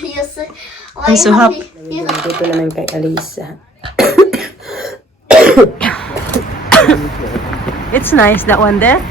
Ang suhap. Dito naman kay Alisa. It's nice, that one there.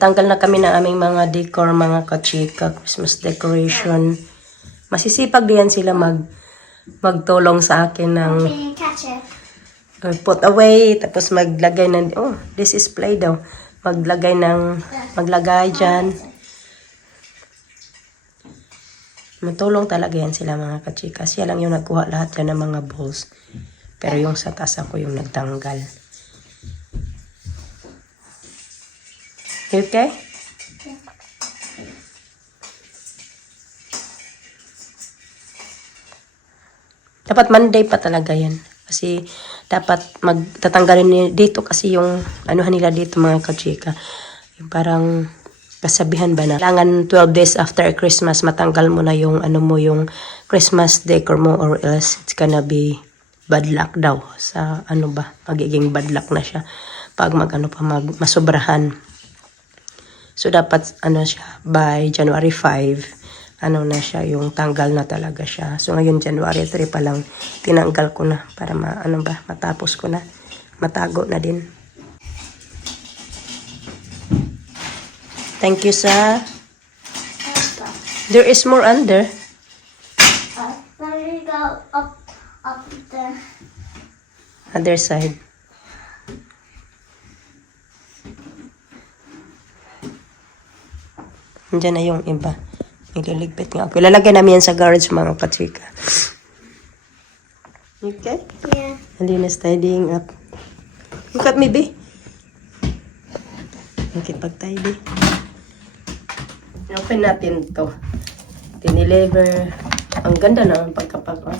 Tatanggal na kami ng aming mga decor, mga kachika, Christmas decoration. Masisipag diyan sila magtulong sa akin ng put away, tapos maglagay ng, oh, this is play daw. Maglagay dyan. Matulong talaga yan sila mga kachika. Siya lang yung nagkuha lahat yan ng mga balls. Pero yung sa taas ako yung nagtanggal. Okay? Dapat Monday pa talaga yan. Kasi dapat magtatanggalin dito kasi yung anuhan nila dito mga kachika. Yung parang kasabihan ba na kailangan 12 days after Christmas matanggal mo na yung ano mo yung Christmas decor mo or else it's gonna be bad luck daw. Sa ano ba? Magiging bad luck na siya pag masobrahan. So, dapat, siya, by January 5, na siya, yung tanggal na talaga siya. So, ngayon, January 3 pa lang, tinanggal ko na para matapos ko na, matago na din. Thank you, sir. There is more under. Let me go up there. Other side. Diyan na yung iba. Ililigpit nga ako. Ilalagay namin yan sa garage mga kachika. Okay? Yeah. Alina's tidying up. Look at me, B. Okay, pag-tidy. Open natin to. Tiniliver. Ang ganda na ang pagkapag.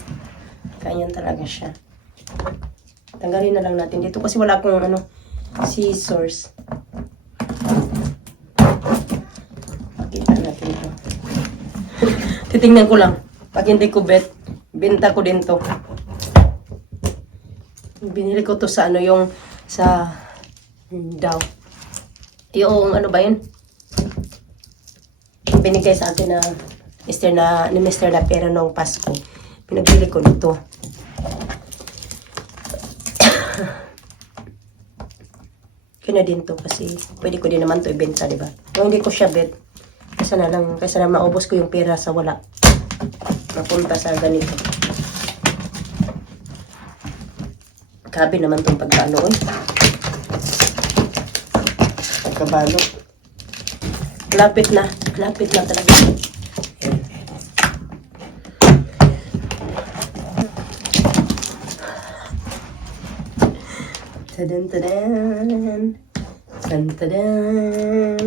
Ganyan talaga siya. Tanggalin na lang natin dito kasi wala akong scissors. Titingnan ko lang. Pag hindi ko benta ko din to. Binili ko to sa daw. Yung ano ba yun? Binigay sa akin ni Mr. na pera noong Pasko. Pinabili ko dito. Kina din to kasi pwede ko din naman to ibenta, di ba? Kung hindi ko siya kaysa na maubos ko yung pera sa wala. Mapunta sa ganito. Kabi naman tong pagkano pagkabalo. Lapit na talaga. Tadan tadan. Tadan tadan.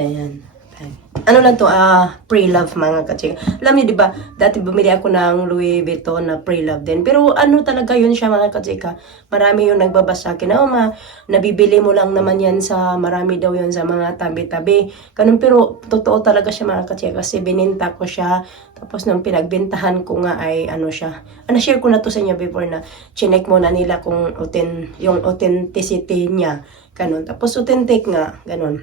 Ayan. Ano lang to, pre-love mga kachika. Alam niyo, di ba, dati bumili ako ng Louis Vuitton na pre-love din. Pero ano talaga yun siya mga kachika. Marami yung nagbabasa sa akin. Nabibili mo lang naman yan marami daw yun sa mga tabi-tabi. Ganun, pero totoo talaga siya mga kachika. Kasi bininta ko siya. Tapos nung pinagbintahan ko nga ay siya. Share ko na to sa inyo before na chinek mo na nila kung yung authenticity niya. Ganun. Tapos authentic nga. Ganun.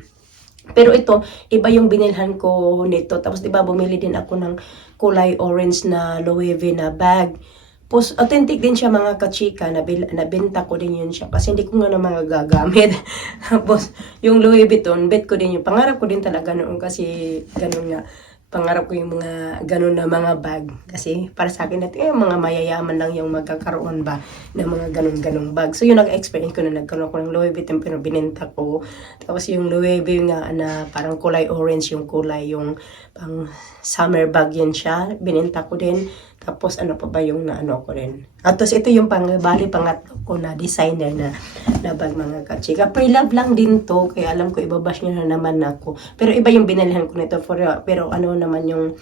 Pero ito, iba yung binilhan ko nito. Tapos diba, bumili din ako ng kulay orange na Louis V na bag. Tapos, authentic din siya mga kachika. Nabenta ko din yun siya. Kasi hindi ko nga na mga gagamit. Tapos, yung Louis Vuitton, bet ko din yun. Pangarap ko din talaga noon kasi ganun nga. Pangarap ko yung mga ganun na mga bag. Kasi para sa akin natin, mga mayayaman lang yung magkakaroon ba ng mga ganun-ganung bag. So yun, nag-experience ko na nagkaroon ko ng Louis Vuitton pero binenta ko. Tapos yung Louis Vuitton nga na parang kulay orange yung kulay, yung pang summer bag yun siya. Binenta ko din. Tapos ano pa ba yung naano ko rin. At tapos ito yung pangatlo ko na designer na bag mga kachika. Pre-love lang din to. Kaya alam ko ibabash nyo na naman ako. Pero iba yung binilhan ko nito. Pero ano naman yung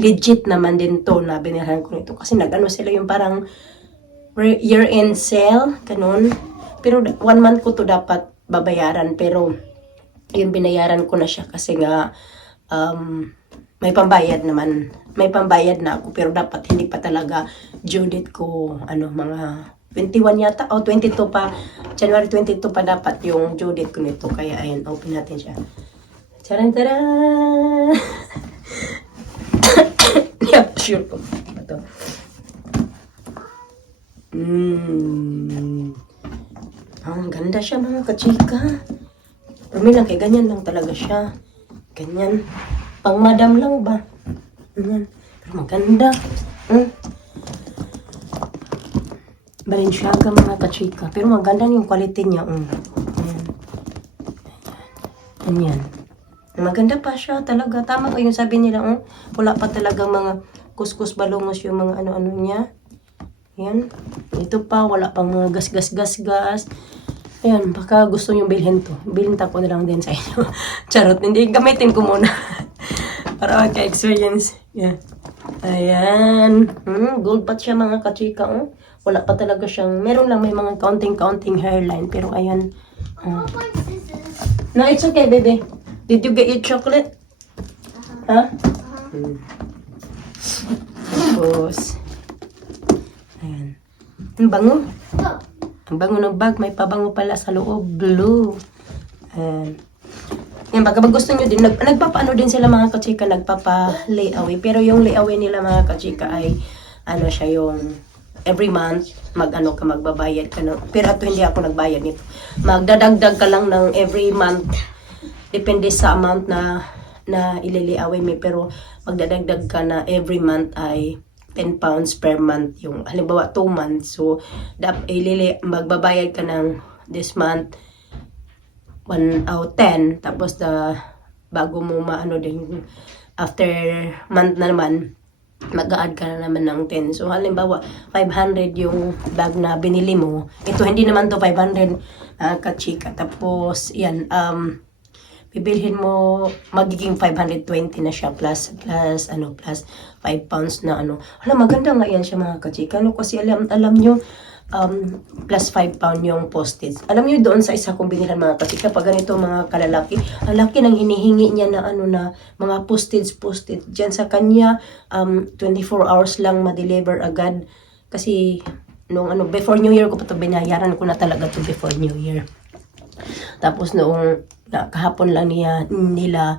legit naman din to na binilhan ko nito. Kasi nag-ano sila yung parang year-end sale. Ganun. Pero 1 month ko to dapat babayaran. Pero yung binayaran ko na siya kasi nga may pambayad naman. May pambayad na ako pero dapat hindi pa talaga due date ko mga 21 yata o 22 pa. January 22 pa dapat yung due date ko nito. Kaya ayun, open natin siya. Charan taran! Yep, sure ko. Ito. Ang ganda siya mga kachika. Pero lang kay ganyan lang talaga siya. Ganyan. Pang madam lang ba? Ganyan. Pero maganda. Balenciaga mga kachika. Pero maganda yung quality niya. Ganyan. Ganyan. Maganda pa siya talaga. Tama ko yung sabi nila. Wala pa talagang mga kuskus balungos yung mga ano-ano niya. Yan. Ito pa. Wala pang mga gas. Ayan, baka gusto nyo bilhin to. Bilhin ko na lang din sa inyo. Charot, hindi. Gamitin ko muna. Para maka-experience. Yeah. Ayan. Gold pat siya mga kachika. Wala pa talaga siyang, meron lang may mga counting hairline. Pero ayan. No, it's okay, baby. Did you get your chocolate? Ha? Tapos, ayan. Ang bango. Ang bango ng bag, may pabango pala sa loob, blue. Yan, baka gusto nyo din, nagpapaano din sila mga kachika, nagpapa-layaway. Pero yung layaway nila mga kachika ay, siya yung every month, magbabayad ka na. Pero ito hindi ako nagbayad nito. Magdadagdag ka lang ng every month. Depende sa amount na ililiaway mo. Pero magdadagdag ka na every month ay 10 pounds per month, yung halimbawa 2 months. So, magbabayad ka ng this month 10. Tapos, bago mo din, after month na naman, mag-a-add ka na naman ng 10. So, halimbawa, 500 yung bag na binili mo. Ito, hindi naman to 500 kachika. Tapos, yan, bibilhin mo, magiging 520 na siya plus 5 pounds na maganda nga yan siya mga kachika. Kasi alam nyo, plus 5 pound yung postage. Alam nyo doon sa isa kong binilan mga kachika, pag ganito mga kalalaki, ang laki ng hinihingi niya na mga postage. Diyan sa kanya, 24 hours lang ma-deliver agad. Kasi, before New Year ko pa ito binayaran ko na talaga to before New Year. Tapos noong kahapon lang nila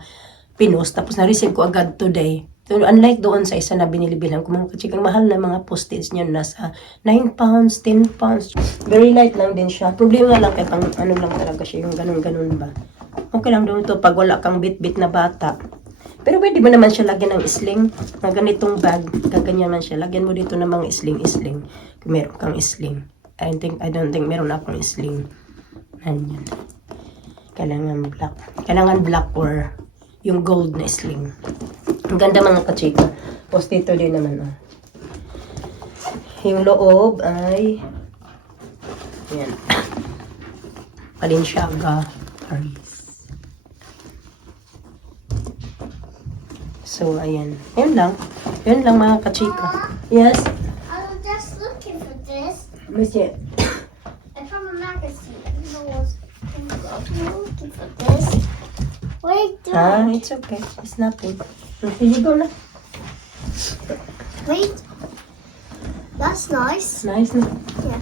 pinost, tapos na-receive ko agad today. So, unlike doon sa isa na binilibilan ko, mga kachikang mahal na mga postage niya, nasa 9 pounds, 10 pounds. Very light lang din siya. Problema lang kay pang lang talaga siya, yung ganun-ganun ba. Okay lang doon ito pag wala kang bit-bit na bata. Pero pwede mo naman siya lagyan ng sling. Na ganitong bag, gaganyan man siya. Lagyan mo dito ng mga sling. Kung meron kang sling. I don't think meron akong sling. Yan. Kailangan black or yung gold na sling. Ang ganda mga kachika. Postito din naman. Yung loob ay yan. Balenciaga Paris. So, ayan. Yun lang mga kachika. Yes? I was just looking for this. Monsieur. It's from a magazine. I was looking for this. Wait, It's okay. It's nothing. Here you go na. wait. That's nice. Nice na. Yeah.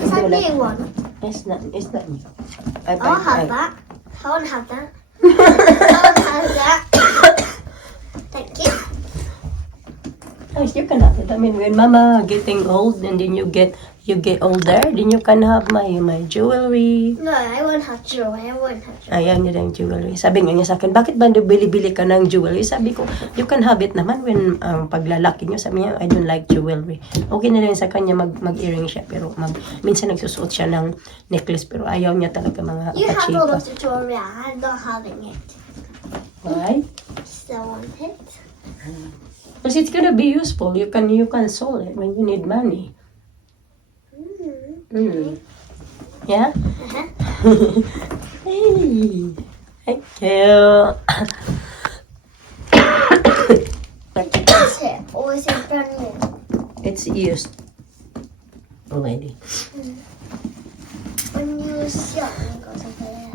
Is that Wala. new one? It's not me. I'll have that. I want to have that. I want to have that. Thank you. Nice, you can have it. I mean, when mama getting old and then you get older, then you can have my jewelry. No, I won't have jewelry. I won't have jewelry. Ayan yun ang jewelry. Sabi nga niya sa akin, bakit ba bili-bili ka ng jewelry? Sabi ko, you can have it naman when paglalaki niyo. Sabi niya, I don't like jewelry. Okay na rin sa kanya mag-earring siya. Pero minsan nagsusuot siya ng necklace. Pero ayaw niya talaga mga You have all kachika. of the jewelry. I'm not having it. Why? Still want it. Because it's gonna be useful. You can sell it when you need money. Yeah? Hey. Thank you. That's it. Or is it brand new? It's used already. when you was young, it goes like that.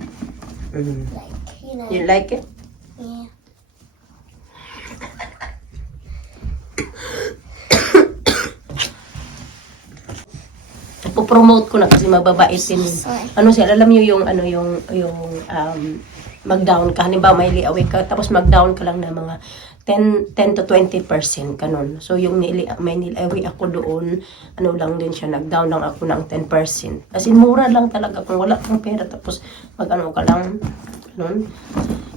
Like, you know. You like it? Yeah. Promote ko na kasi mababait din. Sorry. Ano siya, alam niyo yung mag-down ka, halimbawa may liaway ka, tapos mag-down ka lang na mga 10 to 20% kanon. So yung may niliaway ako doon, ano lang din siya, nag-down lang ako ng 10%. As in, mura lang talaga kung wala kang pera, tapos mag-ano ka lang, ganun.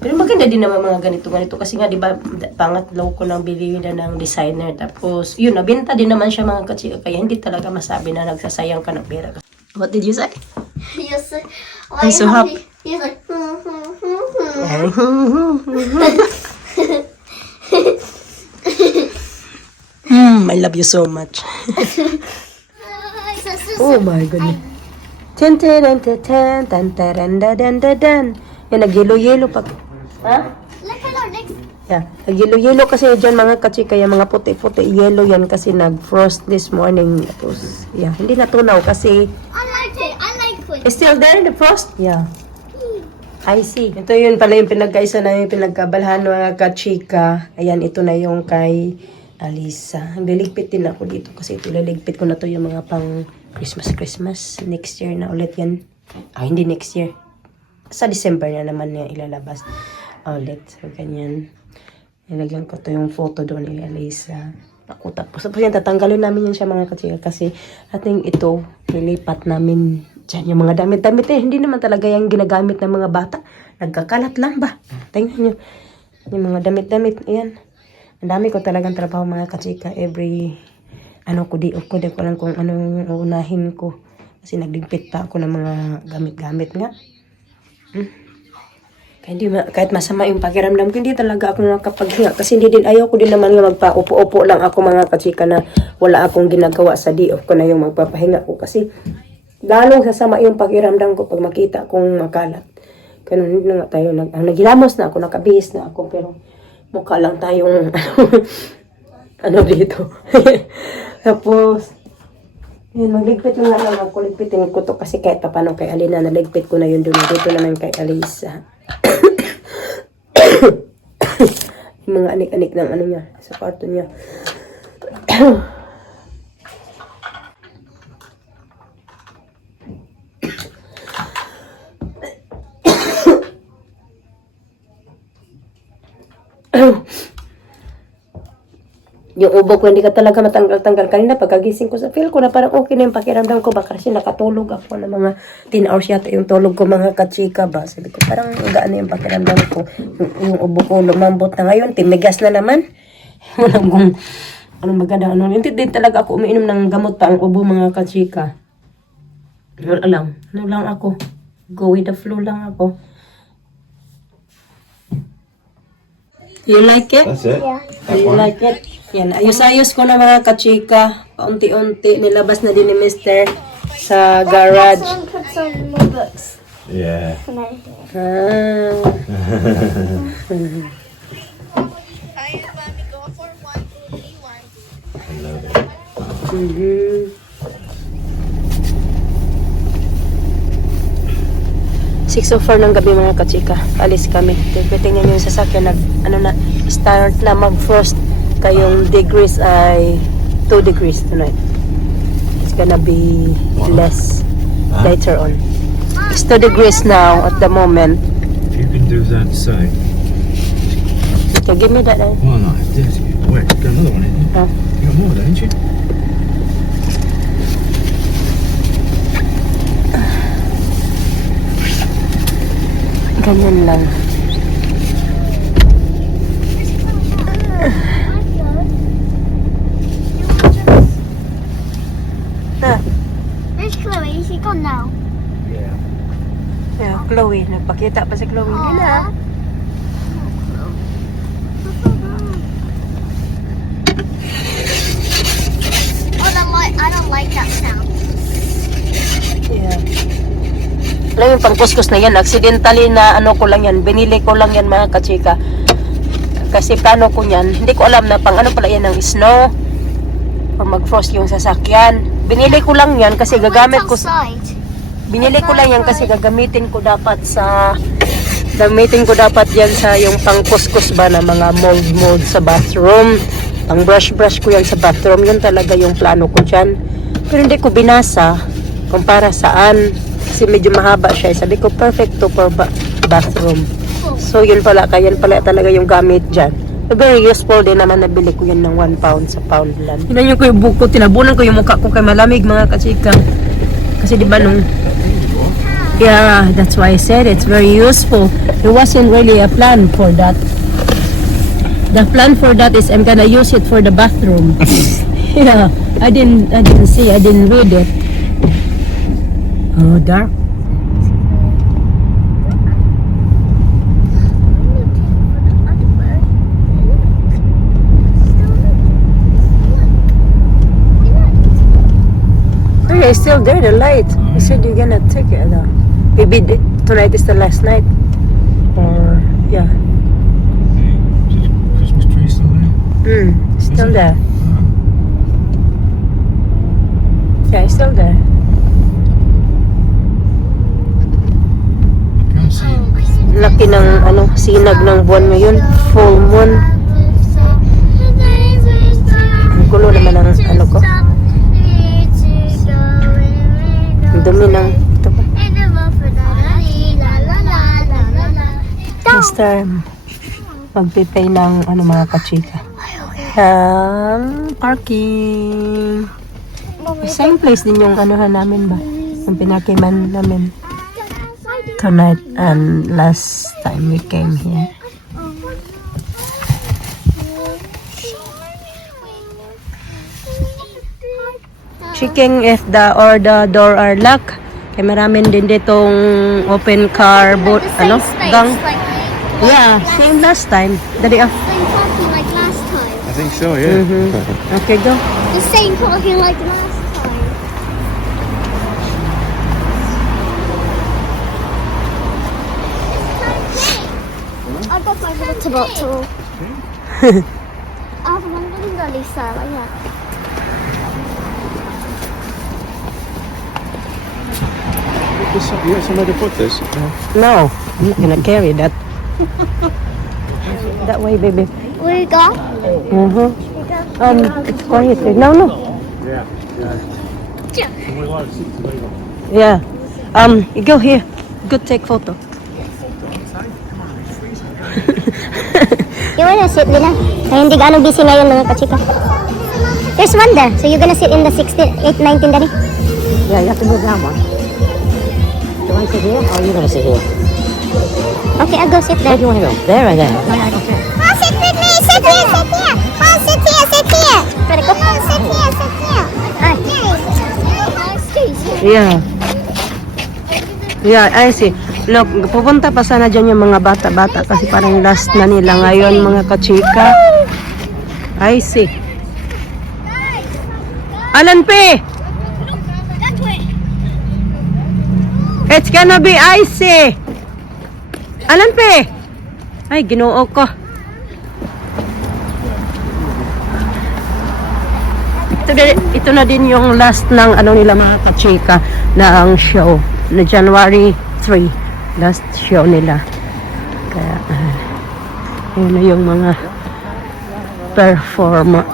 Pero maganda din naman mga ganito kasi nga, di ba, pangatlo ko nang bili na ng designer. Tapos, yun, nabenta din naman siya mga katsika. Kaya hindi talaga masabi na nagsasayang ka ng pera. What did you say? Yes, sir. I'm so happy. He's like, I love you so much. Oh my goodness. Ten ten ten ten ten ten ten ten ten. Yan, nag-yelo-yelo pag... Ha? Look at our next. Yeah, nag-yelo-yelo kasi dyan mga katsika, yung mga puti-puti, yellow yan kasi nag-frost this morning. Tapos, yeah, hindi natunaw kasi... I like it. I like it. It's still there, the frost? Yeah. I see. Ito yun pala yung pinagkaisa na yung pinagkabalhan mga katsika. Ayan, ito na yung kay Alisa. Liligpit din ako dito kasi ito liligpit ko na to yung mga pang Christmas. Next year na ulit yan. Hindi next year. Sa December na naman niya ilalabas ulit. So, ganyan. Nilagyan ko to yung photo doon ni Alisa. Ako tapos yan, tatanggalin namin yan siya mga katsika kasi ating ito, lilipat namin dyan yung mga damit-damit hindi naman talaga yung ginagamit ng mga bata. Nagkakalat lang ba? Tingnan nyo. Yung mga damit-damit, ayan. Ang dami ko talagang trabaho mga katsika. Every, di ko alam kung anong uunahin ko. Kasi nagligpit pa ako ng mga gamit-gamit nga. Kahit masama yung pakiramdam ko, hindi talaga ako nakapaghinga. Kasi hindi din, ayaw ko din naman nga magpa-upo-upo lang ako mga katsika na wala akong ginagawa sa day-off ko na yung magpapahinga ko. Kasi lalong sasama yung pakiramdam ko pag makita kong makalat. Ganun na nga tayo. Nagilamos na ako, nakabihis na ako, pero mukha lang tayong ano dito. Tapos, yun, magligpit lang ako. Ligpitin ko to kasi kahit paano kay Alina, naligpit ko na yun doon. Dito naman kay Alisa. Yung mga anik-anik ng ano niya, sa kwarto niya. Yung ubo ko, hindi ka talaga matanggal-tanggal. Kanina, pagkagising ko sa feel ko na parang okay na yung pakiramdam ko. Baka kasi nakatulog ako ng mga 10 hours yata yung tulog ko mga katsika ba. Sabi ko, parang gaan na yung pakiramdam ko. Yung ubo ko lumambot na ngayon. Timigas na naman. Walang kung anong maganda. Hindi din talaga ako umiinom ng gamot pa ang ubo mga katsika. Wala lang. Ano lang ako. Go with the flow lang ako. You like it? That's it. Yeah. You like it? Yan, ayos-ayos ko na mga katsika. Paunti-unti, nilabas na din ni Mr. sa garage. Someone put some more books. Yeah. And I, Ah. I love it. Mhm. 6:04 ng gabi mga katsika. Alis kami. Tingnan nyo yung sasakyan start na mag-frost. Kayong degrees ay 2 degrees tonight. It's gonna be less later on. It's 2 degrees now at the moment. If you can do that, say. So give me that. Well, no, there's wait, got another one in there. Huh? You got more, don't you? Ganyan lang. where's Chloe? Is she gone now? Yeah. Yeah, Chloe. Nagpakita pa si Chloe nila. I don't like that sound. Yeah. Alam yung pangkuskus na yan, accidentally na ko lang yan, binili ko lang yan mga katsika. Kasi plano ko yan, hindi ko alam na pang ano pala yan ng snow or mag-frost yung sasakyan. Binili ko lang yan kasi gagamit ko outside. Binili ko lang yan kasi gagamitin ko dapat yan sa yung pang kuskus ba na mga mold sa bathroom. Pang brush ko yan sa bathroom. Yun talaga yung plano ko dyan. Pero hindi ko binasa kung para saan. Kasi medyo mahaba siya. Sabi ko, perfect to for bathroom. So, yun pala. Kaya pala talaga yung gamit dyan. So, very useful din naman. Nabili ko yan ng 1 pound sa Poundland. Hinanyo ko yung buko. Tinabunan ko yung mukha ko kay malamig mga kachika. Kasi di ba nung... Yeah, that's why I said it's very useful. There wasn't really a plan for that. The plan for that is I'm gonna use it for the bathroom. Yeah, I didn't see, I didn't read it. Oh, dark. Oh, yeah, it's still there, the light. You said you're gonna take it. Maybe tonight is the last night. Or, yeah. Christmas tree still there? Still there. Yeah, it's still there. I can't see it. Laki ng sinag ng buwan ngayon. Full moon. Ang gulo naman ang ko. Ang dumi ng ito pa. Next time, magpipay ng mga kachika. Parking. Same place din yung namin ba? Yung pinakiman namin. Tonight and last time we came here. Checking if the door are locked. Kaya maraming din ditong open car boot, gang. Yeah, same last time. Dali Same parking like last time. I think so, yeah. Okay, go. The same parking like last time. I got my water bottle. I've been getting the Lisa, like that. You got somewhere to put this? No, I'm not gonna carry that. That way, baby. We go. It's quiet. No. Yeah. We're allowed 6 people. Yeah. You go here. Go take photo. You wanna sit, Lina? Ay, hindi gaano busy ngayon mga kachika. There's one there. So you're gonna sit in the 19, Daddy? Yeah, you have to move that one. Do I sit here or are you gonna sit here? Okay, I'll go sit there. Where do you wanna go? There or there? Oh, sit with me. Sit here. Oh, sit here. Ready, go. Oh, sit here. Yeah. Yeah, I see. Look, pupunta pa sana dyan yung mga bata-bata kasi parang last na nila ngayon mga kachika. I see. Alan P! It's gonna be icy! Alan P! Ay, ginoo ko. Ito na din yung last ng nila mga kachika na ang show na January 3. Last show nila. Kaya, yun na yung mga performer.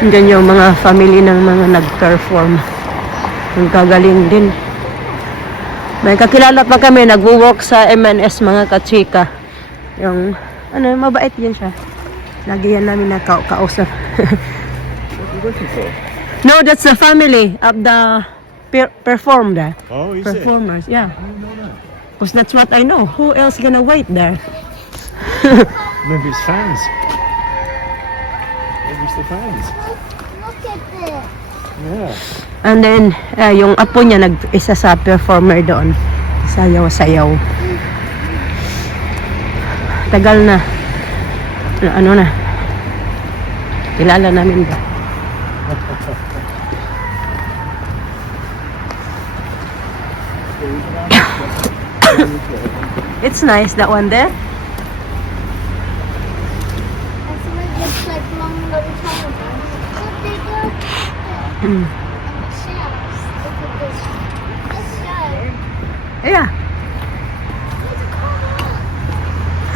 Diyan yung mga family ng mga nag-perform. Ang gagaling din. May kakilala pa kami, nag-walk sa MNS mga kachika. Yung, mabait yan siya. Lagi yan namin kausap. No, that's the family of the perform there. Oh, is Performers, yeah. Because that's what I know. Who else gonna wait there? Maybe it's fans. Maybe it's the fans. Look at this. Yeah. And then, yung apo niya isa sa performer doon. Sayaw-sayaw. Tagal na. Na. Kilala namin ba? It's nice, that one there. Yeah.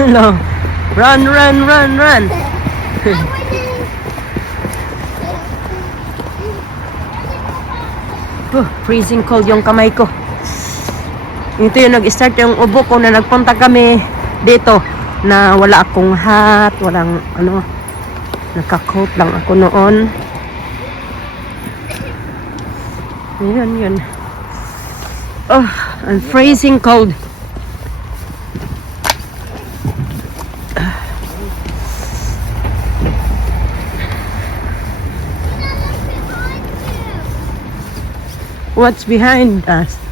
No. Run, run, run, run. Freezing cold yung kamay ko. Ito yung nag-start yung ubo ko na nagpunta kami dito na wala akong hat, walang ano, naka-coat lang ako noon. Yan, yan. Oh, I'm freezing cold. What's behind us?